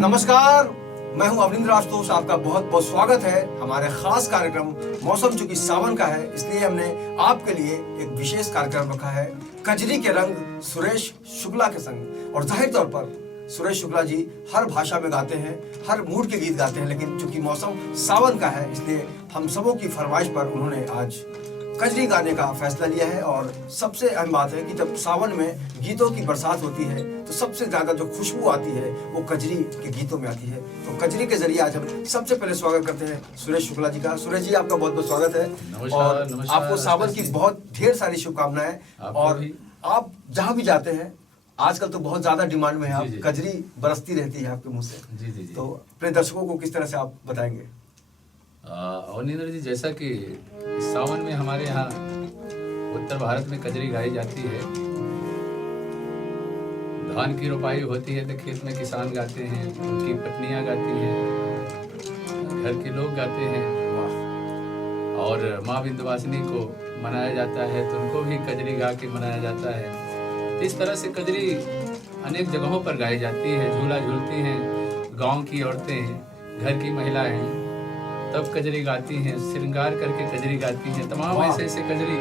नमस्कार, मैं हूं अवनिंद्र आशुतोष। आपका बहुत बहुत स्वागत है हमारे खास कार्यक्रम। मौसम चूंकि सावन का है, इसलिए हमने आपके लिए एक विशेष कार्यक्रम रखा है, कजरी के रंग सुरेश शुक्ला के संग। और जाहिर तौर पर सुरेश शुक्ला जी हर भाषा में गाते हैं, हर मूड के गीत गाते हैं, लेकिन चूंकि मौसम सावन का है, इसलिए हम सबों की फरमाइश पर उन्होंने आज कजरी गाने का फैसला लिया है। और सबसे अहम बात है कि जब सावन में गीतों की बरसात होती है तो सबसे ज्यादा जो खुशबू आती है वो कजरी के गीतों में आती है। तो कजरी के जरिए आज हम सबसे पहले स्वागत करते हैं सुरेश शुक्ला जी का। सुरेश जी, आपका बहुत बहुत स्वागत है। नमस्कार, और आपको सावन की बहुत ढेर सारी शुभकामनाएं। और आप जहाँ भी जाते हैं, आजकल तो बहुत ज्यादा डिमांड में है, आप कजरी बरसती रहती है आपके मुंह से। जी। तो अपने दर्शकों को किस तरह से आप बताएंगे? अवनिंद्र जी, जैसा कि सावन में हमारे यहाँ उत्तर भारत में कजरी गाई जाती है। धान की रोपाई होती है तो खेत में किसान गाते हैं, उनकी पत्नियां गाती हैं, घर के लोग गाते हैं। और माँ विंध्यवासिनी को मनाया जाता है तो उनको भी कजरी गा के मनाया जाता है। इस तरह से कजरी अनेक जगहों पर गाई जाती है। झूला झूलती हैं गांव की औरतें, घर की महिलाएं तब कजरी गाती हैं, श्रृंगार करके कजरी गाती हैं। तमाम ऐसे कजरी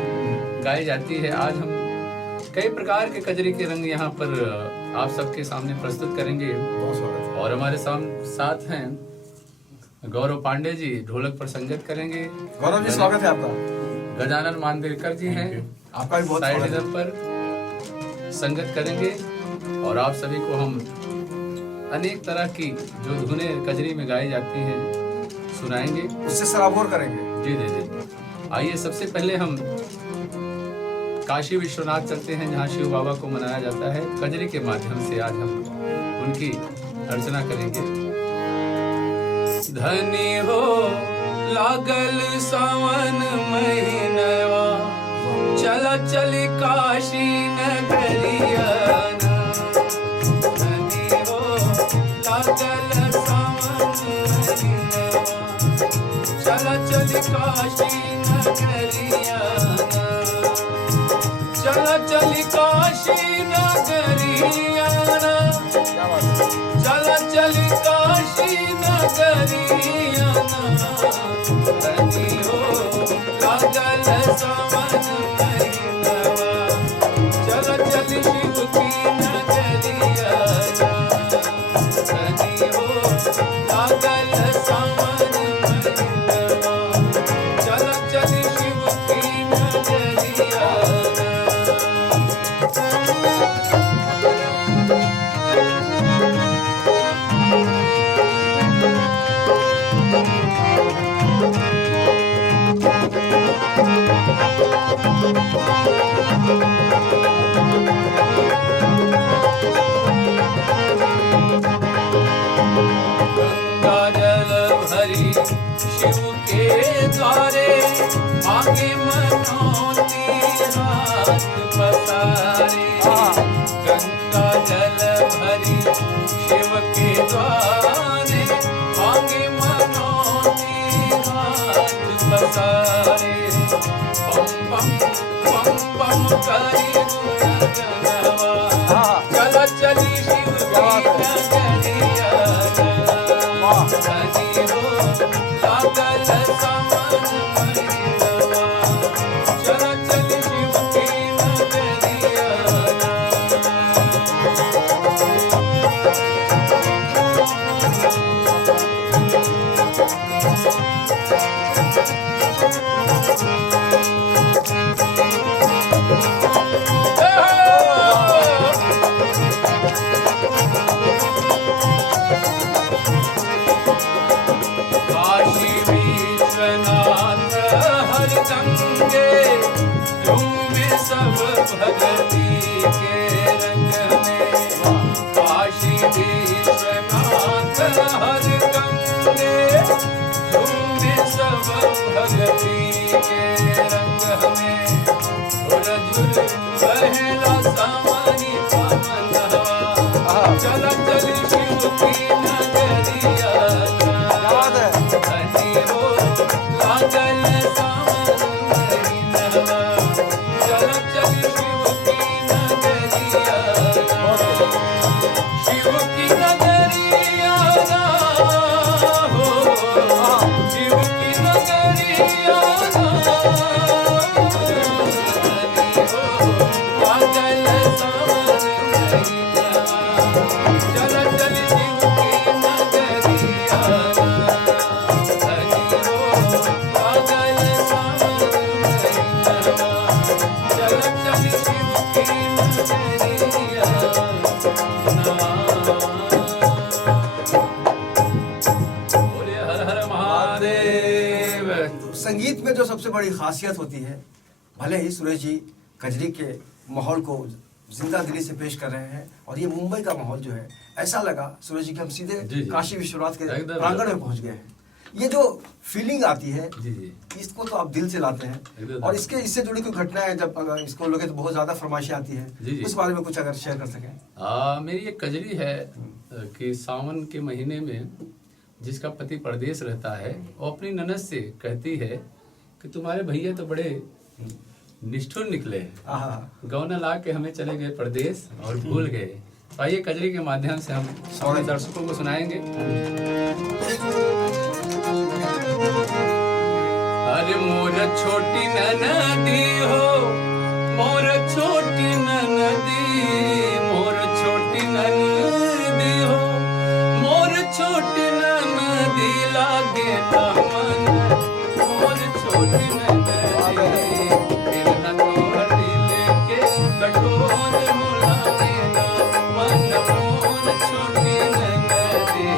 गाई जाती है। आज हम कई प्रकार के कजरी के रंग यहाँ पर आप सबके सामने प्रस्तुत करेंगे। और हमारे साथ हैं गौरव पांडे जी, ढोलक पर संगत करेंगे। गौरव जी, स्वागत है आपका। गजानन मांदेरकर जी हैं, आपका भी बहुत साइड स्वागत है। इधर पर संगत करेंगे। और आप सभी को हम अनेक तरह की जो धुनें कजरी में गाई जाती हैं सुनाएंगे, उससे सराबोर करेंगे। जी। आइए, सबसे पहले हम काशी विश्वनाथ चलते हैं, जहाँ शिव बाबा को मनाया जाता है। कजरी के माध्यम से आज हम उनकी अर्चना करेंगे। धनी हो लागल सावन महीनवा, चला चली काशी नगरिया। धनी हो लागल सावन महीनवा, चला चली काशी नगरिया। चला चली काशी नगरिया, चला चली काशी नगरिया। धनी हो लागल सावन महीनवा, चला चली शिव की नगरिया। धनी हो लागल सावन महीनवा, चला चली शिव की नगरिया। गंगा जल भरी शिव के द्वारे, मांगे मनौती हाथ पसारे। गंगा जल भरी शिव के द्वारे, मांगे मनौती हाथ पसारे। बम बम करी गुणगनवा, चला चली शिव की नगरिया। धनी हो लागल सावन महीनवा, चला चली शिव की नगरिया। काशी विश्वनाथ हर गंगे, झूमे सब भगती के रंग में। काशी विश्वनाथ हर गंगे, झूमे सब भगती के रंग में। झुल बहेला सावनी पवनवा, चला चली शिव की नगरिया। धनी हो लागल सावन महीनवा, चला चली शिव की गीत में जो सबसे बड़ी खासियत होती है, भले ही सुरेश जी कजरी के माहौल को जिंदा दिली से पेश कर रहे हैं और ये मुंबई का माहौल जो है, ऐसा लगा सुरेश जी कि हम सीधे जी, जी। काशी विश्वनाथ के एकदम। प्रांगण में पहुंच गए हैं। ये जो फीलिंग आती है, जी जी इसको तो आप दिल से लाते हैं। एकदम। और इससे जुड़ी कोई घटना है जब अगर इसको लोगे तो बहुत ज्यादा फरमाइशें आती है, जी, जी। उस बारे में कुछ अगर शेयर कर सकें। मेरी एक कजरी है कि सावन के महीने में जिसका पति परदेश रहता है, वो अपनी ननद से कहती है कि तुम्हारे भैया तो बड़े निष्ठुर निकले हैं, आहा, गौना ला के हमें चले गए परदेश और भूल गए। तो आइए कजरी के माध्यम से हम अपने दर्शकों को सुनाएंगे। अरे मोर छोटी ननदी हो, मोर छोटी ननदी, मोर छोटी ननदी हो, मोर छोटी ननदी लागे दामन, मोर छोटी ननदी फिर न तोहर दिल के कठोर मुलागे दामन, मोर छोटी ननदी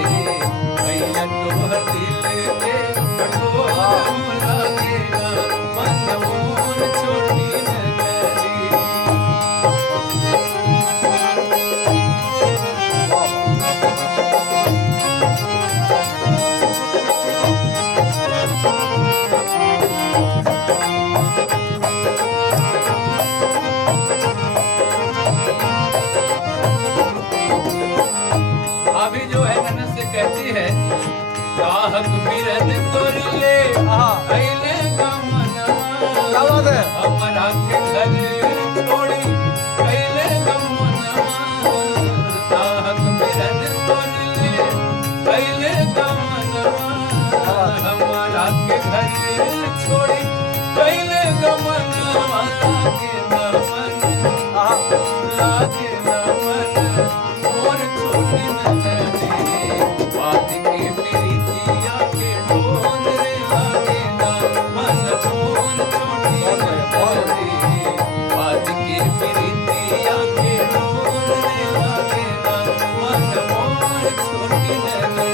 भैया तोहर दिल के कठोर मुलागे दामन, मोर छोटी ननदी। अभी जो है ननद से कहती है, चाहत बिरद तोर ले अइले गमनवा, क्या बात है? हमरा के घर छोड़ी अइले गमनवा, चाहत बिरद तोर ले अइले गमनवा, हमरा के घर छोड़ी अइले गमनवा, लागे दामन, लागे दामन, मोर छोटी ननदी बात की प्रीतिया के ढोल रे लागे दामन, मोर छोटी ननदी बात की प्रीतिया के ढोल रे लागे दामन, मोर छोटी ननदी।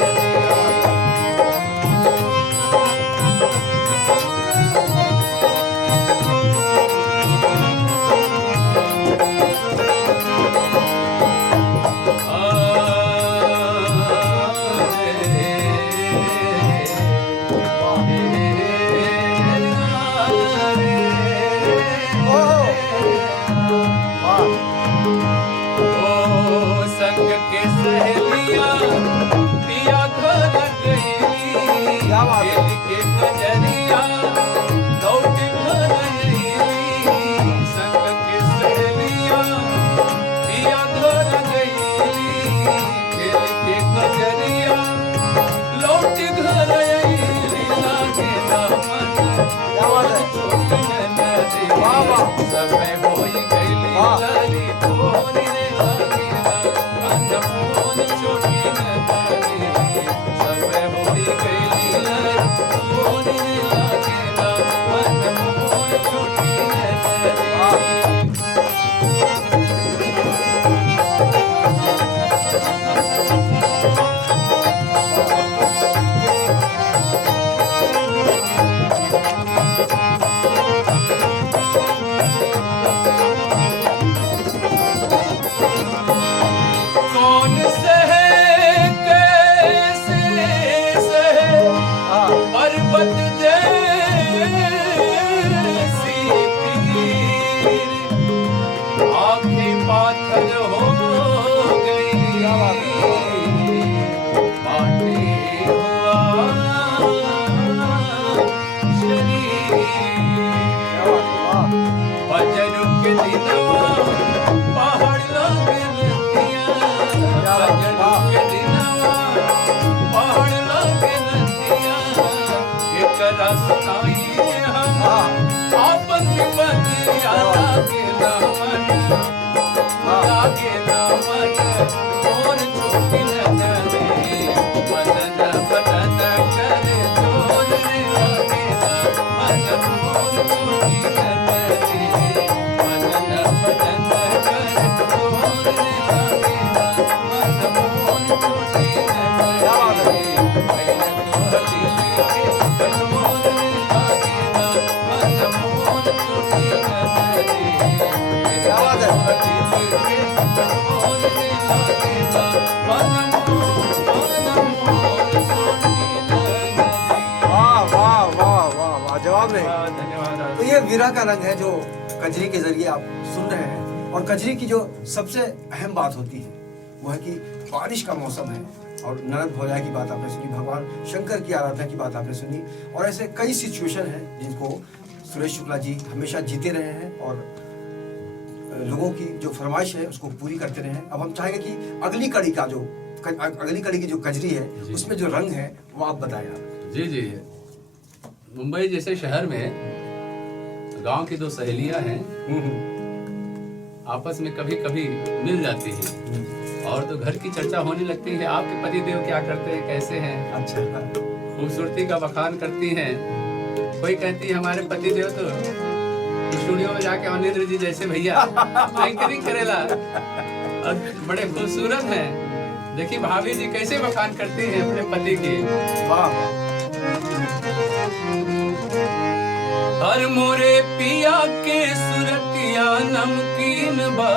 ये विरह का रंग है जो कजरी के जरिए आप सुन रहे हैं। और कजरी की जो सबसे अहम बात होती है वो है कि बारिश का मौसम है और नरक भोजा की बात आपने सुनी, भगवान शंकर की आराधना की बात आपने सुनी, और ऐसे कई सिचुएशन हैं जिनको सुरेश शुक्ला जी हमेशा जीते रहे हैं और लोगों की जो फरमाइश है उसको पूरी करते रहे हैं। अब हम चाहेंगे कि अगली कड़ी की जो कजरी है उसमें जो रंग है वो आप बताएं आप। जी। मुंबई जैसे शहर में गांव की दो सहेलियां हैं, आपस में कभी कभी मिल जाती हैं और तो घर की चर्चा होने लगती है, आपके पतिदेव क्या करते हैं, कैसे हैं, अच्छा, खूबसूरती का बखान करती हैं। कोई कहती है हमारे पतिदेव तो स्टूडियो में जाके अनिंद्र जी जैसे भैया एंकरिंग करेला और बड़े खूबसूरत हैं। देखिए भाभी जी कैसे बखान करती हैं अपने पति की। वाह। हर मोरे पिया के सुरतिया नमकीन बा,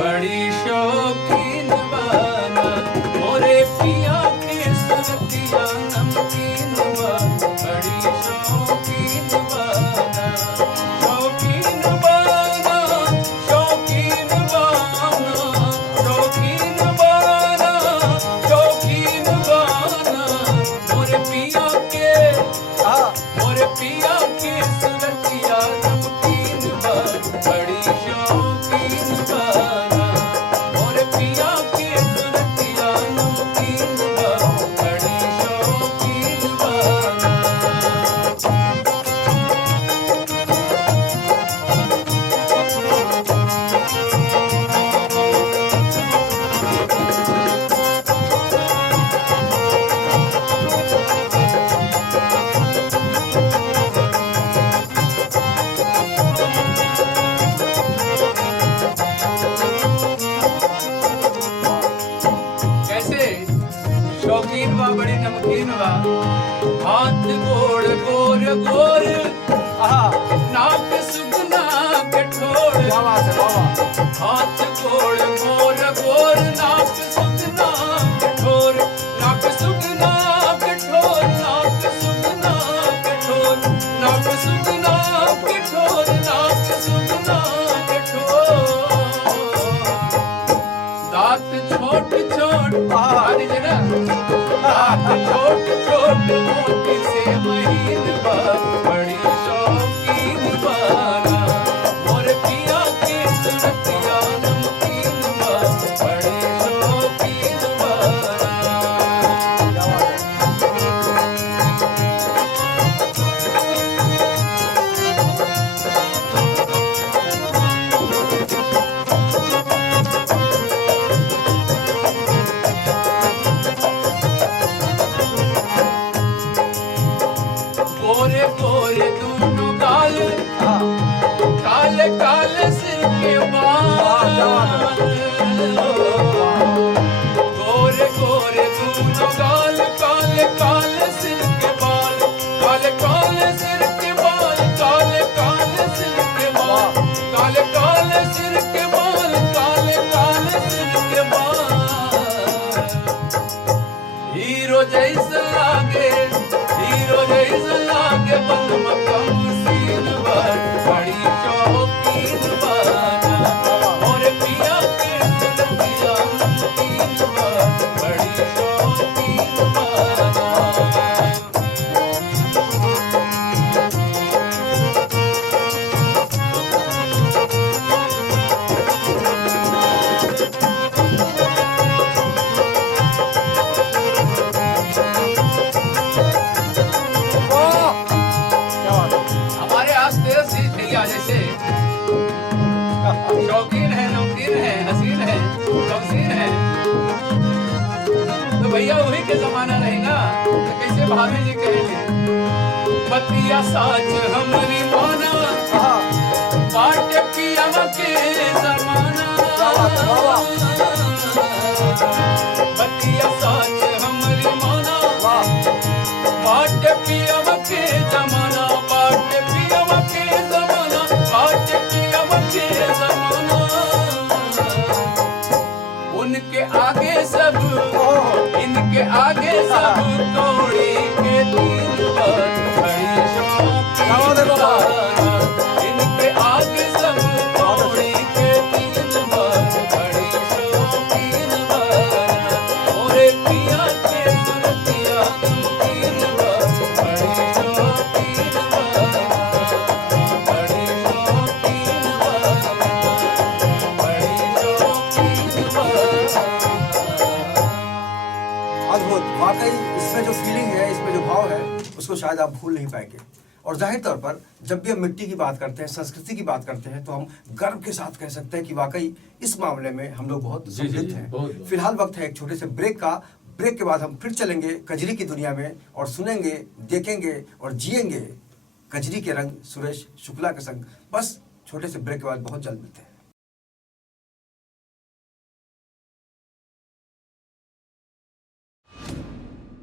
बड़ी शौकीन बाना। मोरे पिया के सुरतिया नमकीन बा, बड़ी शौकीन बाना। शौकीन बाना, शौकीन बाना, शौकीन बाना, शौकीन बाना। मोरे पिया के मोरे पिया के सुरतिया नमकीन बा, बड़ी शौकीन बाना। मोरे पिया के सुरतिया नमकीन बा, बड़ी शौकीन बाना। शौकीन बा बड़ी नमकीन बा, हाथ गोड़ गोर गोर, नाक सुगना कठोर। हाथ गोड़ गोर गोर, नाक सुगना कठोर, नाक सुगना कठोर, नाक सुगना कठोर, नाक सुगना कठोर, नाक सुगना कठोर। दांत छोट छोट छोट छोट मोती से महीन बा, बड़ी शौकीन बाना। मोरे पिया के सुरतिया नमकीन बा, बड़ी शौकीन बाना। गोरे गोरे दोनों गाल, काले काले सिर के बाल। गोरे गोरे दोनों गाल, काले काले सिर के बाल, काले काले सिर के बाल, काले काले सिर के बाल, काले काले सिर के बाल, काले काले सिर के बाल। हीरो जैसा लागे, हीरो जैसा लागे बंद कम सीन बार, बड़ी शौकीन बाना। मोरे पिया के सुरतिया नमकीन बा, बड़ी शौकीन बाना। हमारे आसपास भैया जैसे शौकीन है, नमकीन है, हसीन है, शौकीन है, तो भैया वही के जमाना रहेगा। तो कैसे भाभी जी कहेंगे, बतिया साच हमरी माना, बाट पिया के जमाना। बतिया साच हमरी माना, बाट पिया के जमाना, बाट पिया के जमाना, बाट पिया के जमाना। उनके आगे सब, इनके आगे सब कौड़ी के तीन बार, बड़ी शौकीन बाना। अद्भुत, वाकई इसमें जो फीलिंग है, इसमें जो भाव है, उसको शायद आप भूल नहीं पाएंगे। और जाहिर तौर पर जब भी हम मिट्टी की बात करते हैं, संस्कृति की बात करते हैं, तो हम गर्व के साथ कह सकते हैं कि वाकई इस मामले में हम लोग बहुत समृद्ध हैं। फिलहाल वक्त है एक छोटे से ब्रेक का। ब्रेक के बाद हम फिर चलेंगे कजरी की दुनिया में और सुनेंगे, देखेंगे और जिएंगे कजरी के रंग सुरेश शुक्ला के संग। बस छोटे से ब्रेक के बाद बहुत जल्द मिलते हैं।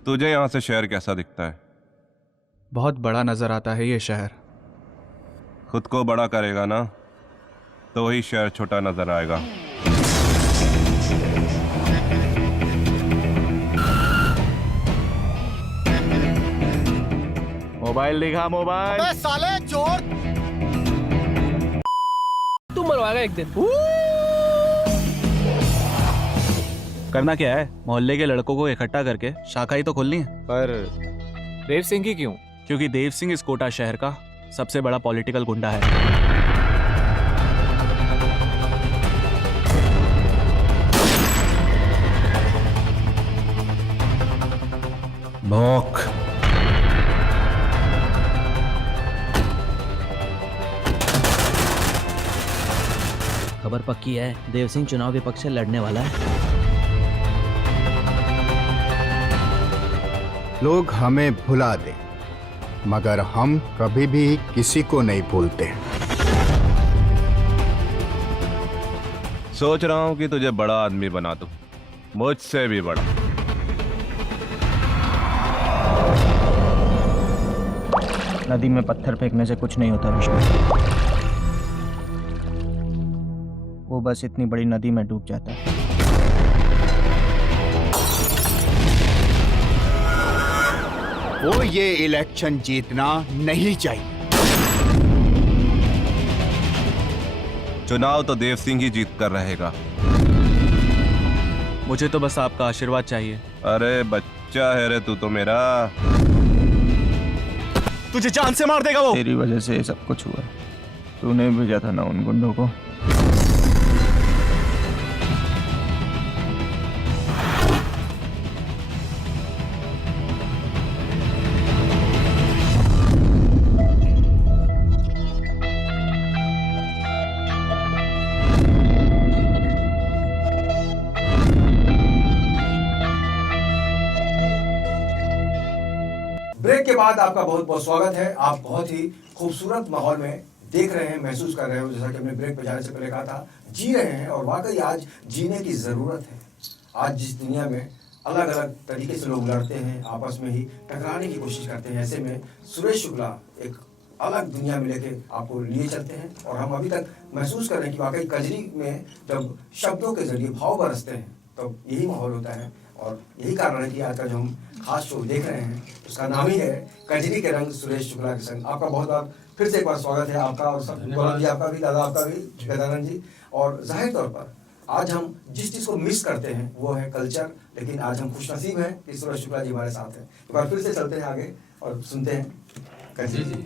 तुझे यहाँ से शहर कैसा दिखता है? बहुत बड़ा नजर आता है ये शहर। खुद को बड़ा करेगा ना तो वही शहर छोटा नजर आएगा। मोबाइल दिखा, मोबाइल। अबे साले चोर! तू मरवाएगा एक दिन। करना क्या है? मोहल्ले के लड़कों को इकट्ठा करके शाखा ही तो खोलनी है। पर देव सिंह की क्यों? क्योंकि देव सिंह इस कोटा शहर का सबसे बड़ा पॉलिटिकल गुंडा है। भौंक। खबर पक्की है, देव सिंह चुनाव के पक्ष से लड़ने वाला है। लोग हमें भुला दे, मगर हम कभी भी किसी को नहीं भूलते। सोच रहा हूँ कि तुझे बड़ा आदमी बना दूं, मुझसे भी बड़ा। नदी में पत्थर फेंकने से कुछ नहीं होता विष्णु, वो बस इतनी बड़ी नदी में डूब जाता है। वो ये इलेक्शन जीतना नहीं चाहिए। चुनाव तो देव सिंह ही जीत कर रहेगा। मुझे तो बस आपका आशीर्वाद चाहिए। अरे बच्चा है रे तू तो मेरा। तुझे जान से मार देगा वो। तेरी वजह से ये सब कुछ हुआ। तूने भेजा था ना उन गुंडों को। ब्रेक के बाद आपका बहुत बहुत स्वागत है। आप बहुत ही खूबसूरत माहौल में देख रहे हैं, महसूस कर रहे हो, जैसा कि हमने ब्रेक पे जाने से पहले कहा था, जी रहे हैं। और वाकई आज जीने की ज़रूरत है। आज जिस दुनिया में अलग अलग तरीके से लोग लड़ते हैं, आपस में ही टकराने की कोशिश करते हैं, ऐसे में सुरेश शुक्ला एक अलग दुनिया में लेके आपको लिए चलते हैं। और हम अभी तक महसूस कर रहे हैं कि वाकई कजरी में जब शब्दों के जरिए भाव बरसते हैं तो यही माहौल होता है। और यही कारण है कि आज का जो हम खास शो देख रहे हैं उसका नाम ही है कजरी के रंग सुरेश शुक्ला के संग। आपका बहुत बहुत फिर से एक बार स्वागत है आपका और सब गौरव जी आपका भी, दादा आपका भी, गजानन जी। और जाहिर तौर पर आज हम जिस चीज़ को मिस करते हैं वो है कल्चर, लेकिन आज हम खुशनसीब हैं कि सुरेश शुक्ला जी हमारे साथ हैं। एक बार फिर से चलते हैं आगे और सुनते हैं जी जी।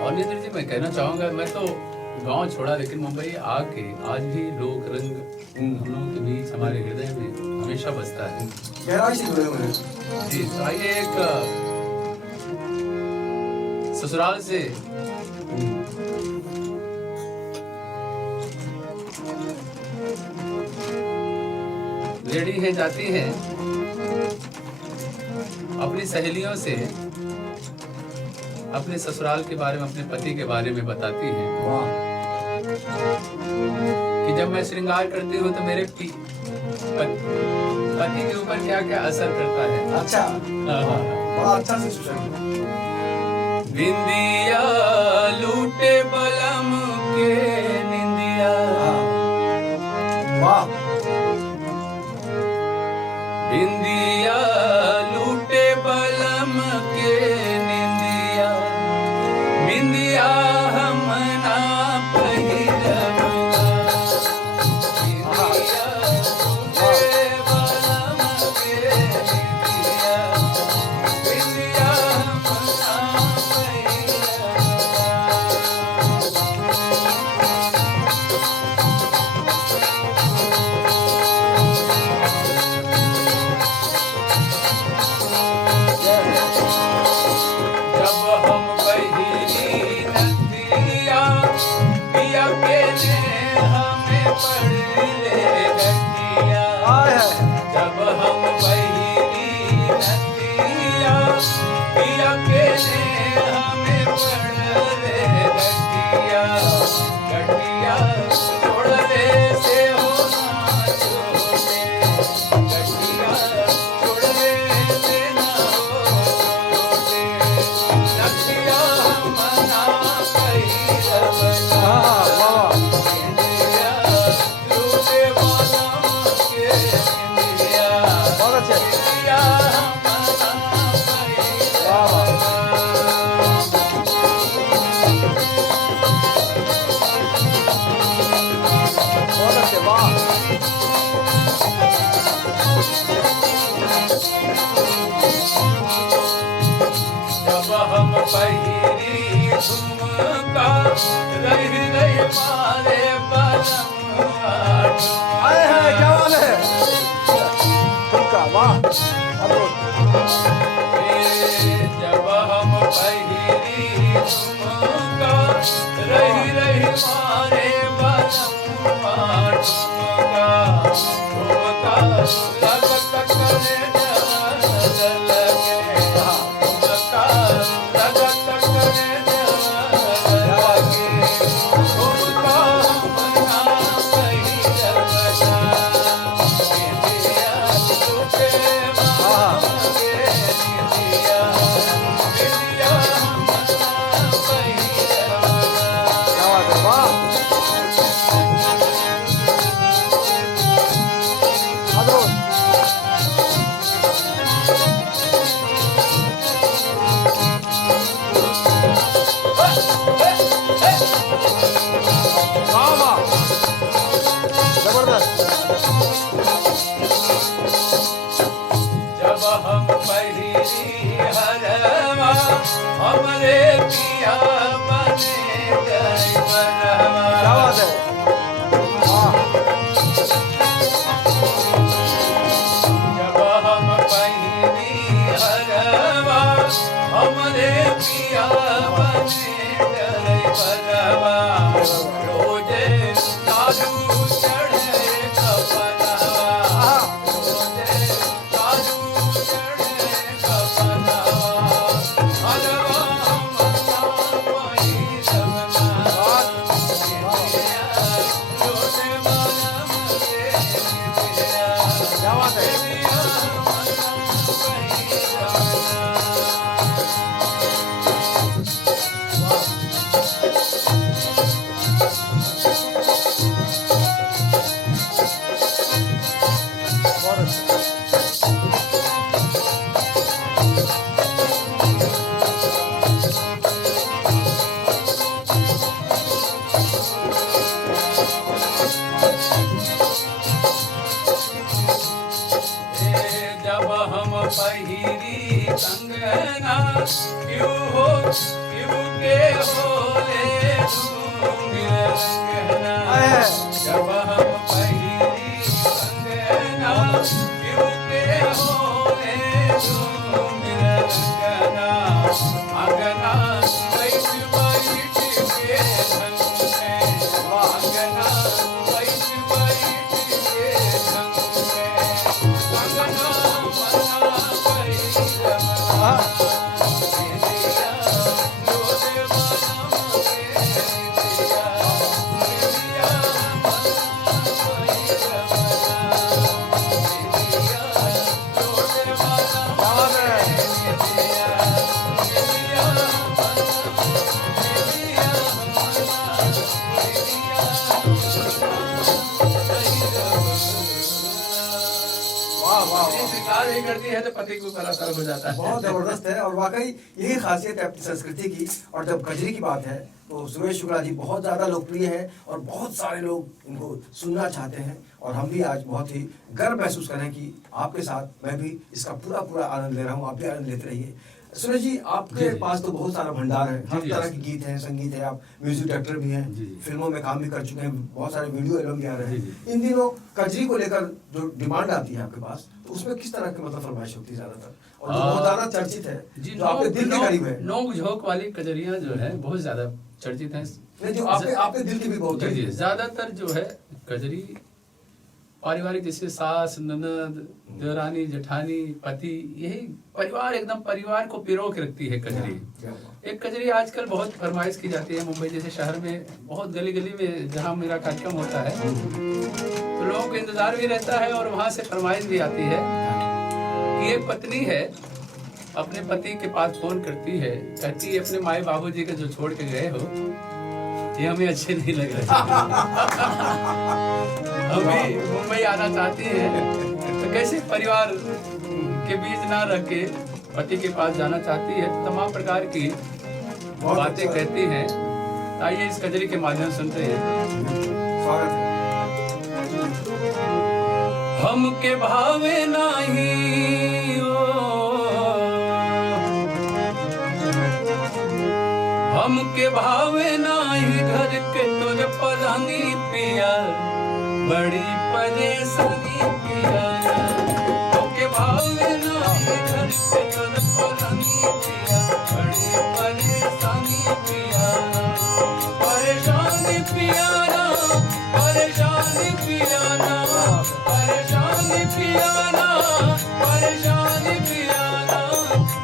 और नितिन जी मैं कहना चाहूँगा, मैं तो गांव छोड़ा लेकिन मुंबई आके आज भी लोक रंग हम लोगों के बीच हमारे हृदय में हमेशा बसता है। गहराई से जुड़े हुए हैं जी। तो आइए एक ससुराल से लेडी है जाती है अपनी सहेलियों से अपने ससुराल के बारे में, अपने पति के बारे में बताती है कि जब मैं श्रृंगार करती हूँ तो मेरे पति के ऊपर क्या क्या असर करता है। अच्छा, बड़ा अच्छा से सुशांत। बिंदिया लूटे बलम के निंदिया, वाह, बिंदिया लूटे बलम के निंदिया, बिंदिया हम ना पहिरबा, बिंदिया लूटे बलम के निंदिया, बिंदिया हम ना पहिरबा। जब हम पहिरी झुमका रही रही मारे बनवा आए हैं, क्या बात है? तुमका वाह, जब हम पहिरी झुमका रही रही मारे बनवा झुमका झुमका लगत करे जल लगे झुमका लगत करे जल लगे झुमका मना कही जबना बिंदिया छुपे मांगे बिंदिया बिंदिया मना कही जबना। क्या बात है, वाह। वाह वाह, जबरदस्त। जब हम पहिरी हरवा हमरे पिया बने गए बनवा। क्या बात है, वाह। जब हम पहिरी हरवा हमरे पिया बने गए बनवा। रोजे साधु चढ़े कपनवा रोजे साधु चढ़े कपनवा हरवा मना कोई जमना बिंदिया रोजे मनम के बिंदिया क्या बात है, बिंदिया मना कोई जमना। बहुत अच्छा। जब हम पहिरी कंगना क्यों हो क्यों के होले कंगना। जब हम पहिरी कंगना क्यों के होले कंगना। अंगना बैठ बैठ के ढंग से अंगना बैठ बैठ के ढंग से अंगना मना कही जमना बिंदिया रोजे बनम के बिंदिया बिंदिया मना कही जमना बिंदिया रोजे बनम के बिंदिया बिंदिया वाह वाह, पत्नी स्वीकार नहीं करती है तो पति के ऊपर असर हो जाता है। बहुत जबरदस्त है। और वाकई यही खासियत है अपनी संस्कृति की। और जब कजरी की बात है तो सुरेश शुक्ला जी बहुत ज़्यादा लोकप्रिय है और बहुत सारे लोग इनको सुनना चाहते हैं। और हम भी आज बहुत ही गर्व महसूस करें कि आपके साथ मैं भी इसका पूरा पूरा आनंद ले रहा हूँ, आप भी आनंद लेते रहिए। सुरेश जी, आपके पास तो बहुत सारा भंडार है, हर तरह के गीत हैं, संगीत है, आप म्यूजिक डायरेक्टर भी हैं, फिल्मों में काम भी कर चुके हैं, बहुत सारे वीडियो एल्बम भी आ रहे हैं। इन दिनों कजरी को लेकर जो डिमांड आती है आपके पास, तो उसमें किस तरह की मतलब फरमाइश होती है ज्यादातर, और जो बहुत ज्यादा चर्चित है, जो आपके दिल के करीब है? नोक झोंक वाली कजरियां जो है बहुत ज्यादा चर्चित हैं। नहीं, जो आपके दिल की भी बहुत करीब है। ज्यादातर जो है कजरी पारिवारिक, जैसे सास ननद देवरानी जेठानी पति, यही परिवार, एकदम परिवार को पिरो के रखती है कजरी। एक कजरी आजकल बहुत फरमाइश की जाती है मुंबई जैसे शहर में, बहुत गली गली में जहाँ मेरा कार्यक्रम होता है तो लोगों को इंतजार भी रहता है और वहाँ से फरमाइश भी आती है कि एक पत्नी है अपने पति के पास फोन करती है, कहती है अपने माए बाबूजी के जो छोड़ के गए हो ये हमें अच्छे नहीं लग रहे, हम भी मुंबई आना चाहती है, तो कैसे परिवार के बीच ना रह के पति के पास जाना चाहती है। तमाम प्रकार की बातें कहती हैं। आइए इस कजरी के माध्यम सुनते हैं। स्वागत है। हमके भावे नाही हमके भावे नाही घर के तोर परानी पिया बड़ी परेशानी पिया हमके भावे नाही घर के तोर परानी पिया बड़ी परेशानी पिया परेशानी पिया ना परेशानी पिया ना परेशानी पिया ना परेशानी पिया ना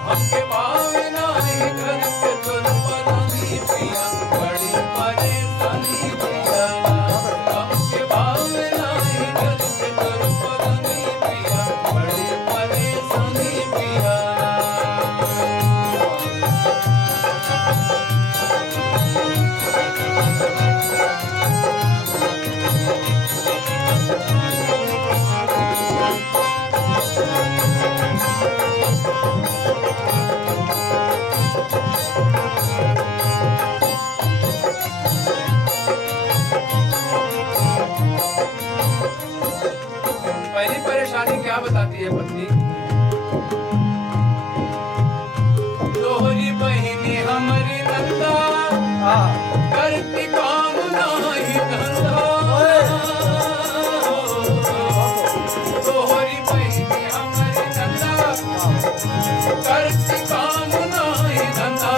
हमके भावे नाही घर के तोर परानी पिया बड़ी परेशानी पिया हमके भावे नाही घर के तोर परानी पिया बड़ी परेशानी पिया पहली परेशानी क्या बताती है पत्नी तोहरी बहिनी हमारी नंदा करती काम नाही धंधा तोहरी बहिनी हमारी नंदा करती काम नाही धंधा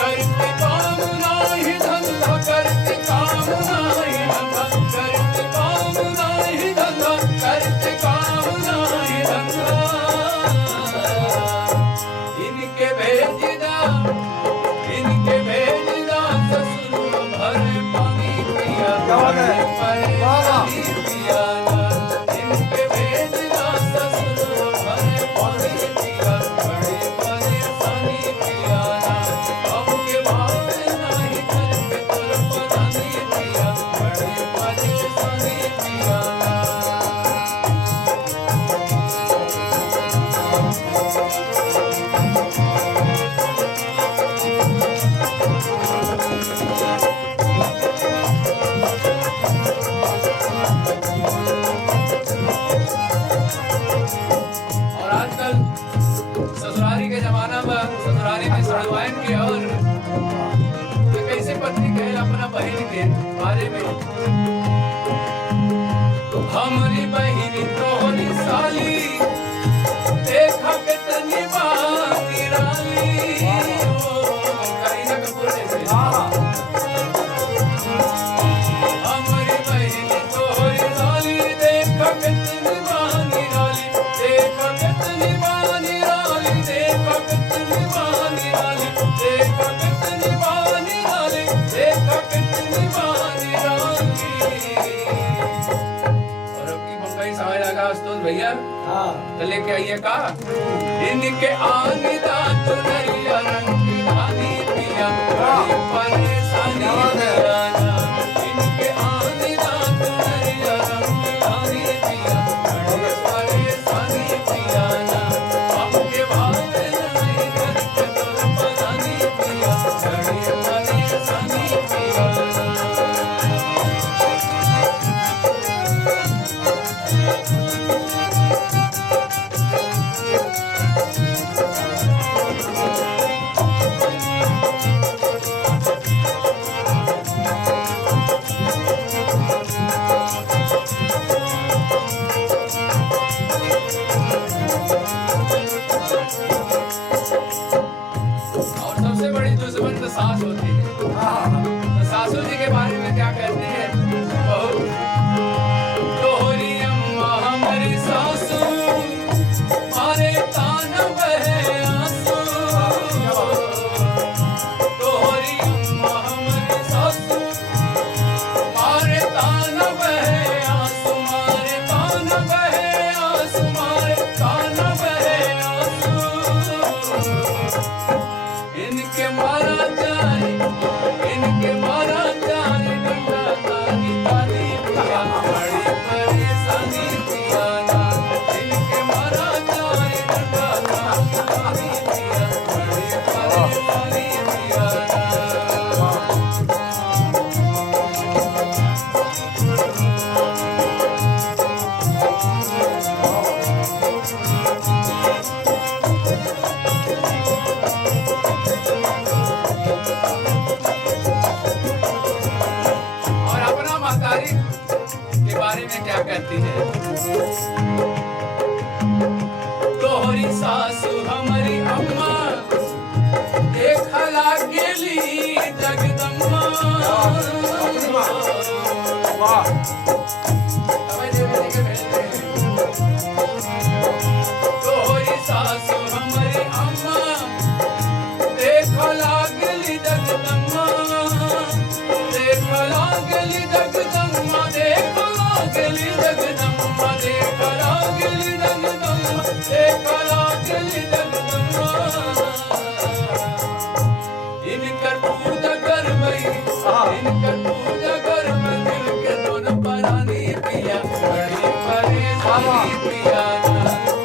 करती काम नाही धंधा करती काम नाही धंधा करती काम नाही धंधा करती काम नाही धंधा इनके भेजदा ससुर भर पानी पिया परेशानी पिया इनके भेजदा ससुर भर पानी पिया बड़ी परेशानी पिया हमके भावे नाही घर पे तोर परानी पिया बड़ी परेशानी पिया और आजकल ससुरारी के जमाना में ससुरारी में सड़वाइन के और तो कैसे पत्नी कहे अपना बहन के बारे में हमारी बहनी तोहरी साली देखा कितनी बाती राली करीना कपूर जैसे हमारी बहनी तोहरी साली देखा कितनी बानी राली देखा कितनी बानी राली देखा कितनी बानी राली देखा कितनी बानी राली देखा कितनी बानी राली और अब की बंगाई समझ लगा उस्तोद भैया तो लेके आइए का इनके आने दांत नरिया रंग की धानी पिया बड़ी परेशानी पिया इनके आने दांत नरिया रंग की धानी पिया बड़ी परेशानी पिया हमके भावे नहीं घर के तोर परानी पिया बड़ी परेशानी पिया और सबसे बड़ी दुश्मन तो सास होती है तो सासू जी के बारे में क्या कहते हैं बहू तोहरी अम्मा हमारी सासू मारे तान बहे आंसू तोहरी अम्मा हमारी सासू मारे तान बहे आंसू मारे तान बहे आंसू मारे तान बहे आंसू इनके मारा जाए डंडा तानी तानी पिया बड़ी परेशानी पिया इनके मारा जाए डंडा वाह तोरी सासु हमरी अम्मा देखो लागली जगदम्मा देखो लागली जगदम्मा देखो लागली जगदम्मा देखो लागली जगदम्मा देखो लागली जगदम्मा इनकर पूजा करबई इनकर पूजा करबई दिल के दोनों परानी पिया बड़ी परेशानी पिया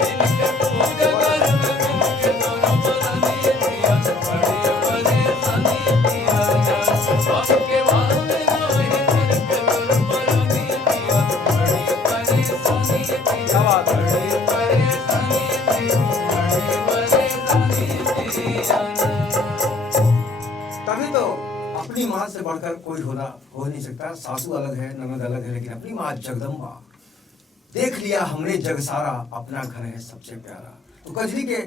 इनकर पूजा करबई दिल के दोनों परानी पिया बड़ी परेशानी पिया आपके वास्ते नहीं दिल के दोनों परानी पिया बड़ी परेशानी पिया बड़ी परेशानी पिया बड़ी परेशानी पिया तभी तो अपनी माँ से बढ़कर कोई हो नहीं सकता। सासू अलग है, ननद अलग है, लेकिन अपनी माँ जगदम्बा। देख लिया हमने जग सारा, अपना घर है सबसे प्यारा। तो कजरी के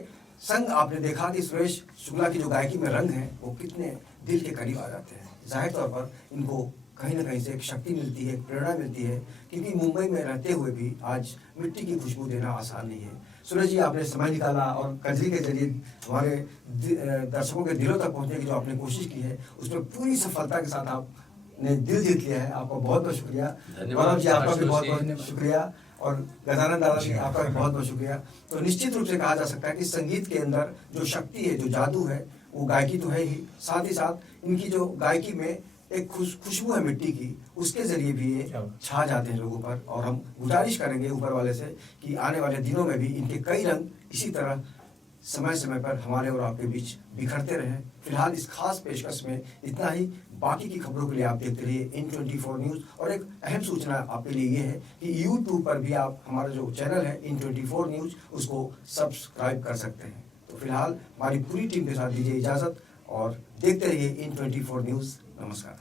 संग आपने देखा कि सुरेश शुक्ला की जो गायकी में रंग है वो कितने दिल के करीब आ जाते हैं। जाहिर तौर पर इनको कहीं ना कहीं से एक शक्ति मिलती है, एक प्रेरणा मिलती है, क्योंकि मुंबई में रहते हुए भी आज मिट्टी की खुशबू देना आसान नहीं है। सुरेश जी, आपने समय निकाला और कजरी के जरिए हमारे दर्शकों के दिलों तक पहुंचने की जो आपने कोशिश की है उसमें पूरी सफलता के साथ आपने दिल जीत लिया है। आपका बहुत बहुत शुक्रिया। गौरव जी, आपका भी बहुत बहुत शुक्रिया और गजानन दादा जी, आपका भी बहुत बहुत शुक्रिया। तो निश्चित रूप से कहा जा सकता है कि संगीत के अंदर जो शक्ति है, जो जादू है, वो गायकी तो है ही, साथ ही साथ इनकी जो गायकी में एक खुशबू है मिट्टी की, उसके जरिए भी ये छा जाते हैं लोगों पर। और हम गुजारिश करेंगे ऊपर वाले से कि आने वाले दिनों में भी इनके कई रंग इसी तरह समय समय पर हमारे और आपके बीच बिखरते रहें। फिलहाल इस खास पेशकश में इतना ही। बाकी की खबरों के लिए आप देखते रहिए N24 न्यूज़। और एक अहम सूचना आपके लिए ये है कि YouTube पर भी आप हमारा जो चैनल है N24 न्यूज़ उसको सब्सक्राइब कर सकते हैं। तो फिलहाल हमारी पूरी टीम के साथ दीजिए इजाज़त और देखते रहिए N24 न्यूज़। नमस्कार।